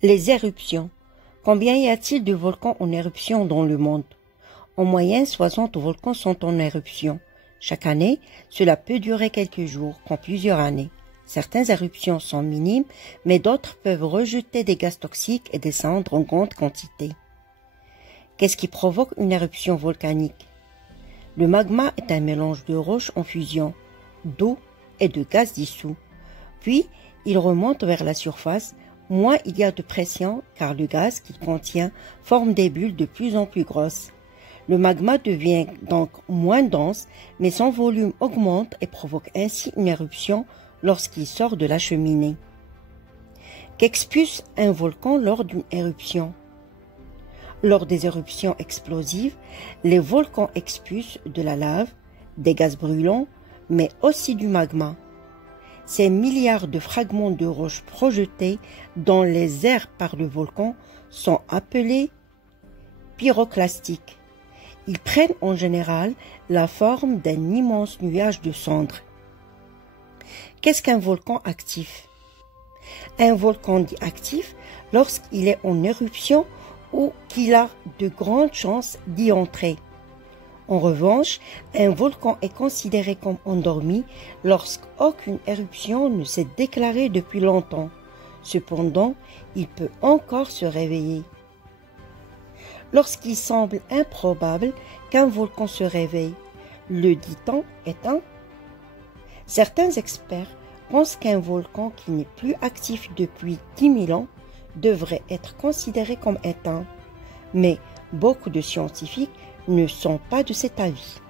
Les éruptions. Combien y a-t-il de volcans en éruption dans le monde? En moyenne, 60 volcans sont en éruption. Chaque année, cela peut durer quelques jours, comme plusieurs années. Certaines éruptions sont minimes, mais d'autres peuvent rejeter des gaz toxiques et des cendres en grande quantité. Qu'est-ce qui provoque une éruption volcanique? Le magma est un mélange de roches en fusion, d'eau et de gaz dissous. Puis, il remonte vers la surface. Moins il y a de pression, car le gaz qu'il contient forme des bulles de plus en plus grosses. Le magma devient donc moins dense, mais son volume augmente et provoque ainsi une éruption lorsqu'il sort de la cheminée. Qu'expulse un volcan lors d'une éruption? Lors des éruptions explosives, les volcans expulsent de la lave, des gaz brûlants, mais aussi du magma. Ces milliards de fragments de roches projetés dans les airs par le volcan sont appelés pyroclastiques. Ils prennent en général la forme d'un immense nuage de cendres. Qu'est-ce qu'un volcan actif? Un volcan dit actif lorsqu'il est en éruption ou qu'il a de grandes chances d'y entrer. En revanche, un volcan est considéré comme endormi lorsqu'aucune éruption ne s'est déclarée depuis longtemps. Cependant, il peut encore se réveiller. Lorsqu'il semble improbable qu'un volcan se réveille, le dit-on éteint? Certains experts pensent qu'un volcan qui n'est plus actif depuis 10 000 ans devrait être considéré comme éteint, mais beaucoup de scientifiques ne sont pas de cet avis.